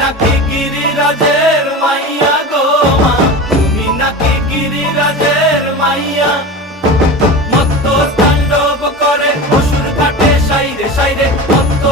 নাকি গিরিরাজের মাইয়া গো মা, তুমি নাকি গিরিরাজের মাইয়া। মত্ত তাণ্ডব করে অসুর কাটে সাইরে সাইরে, মত্ত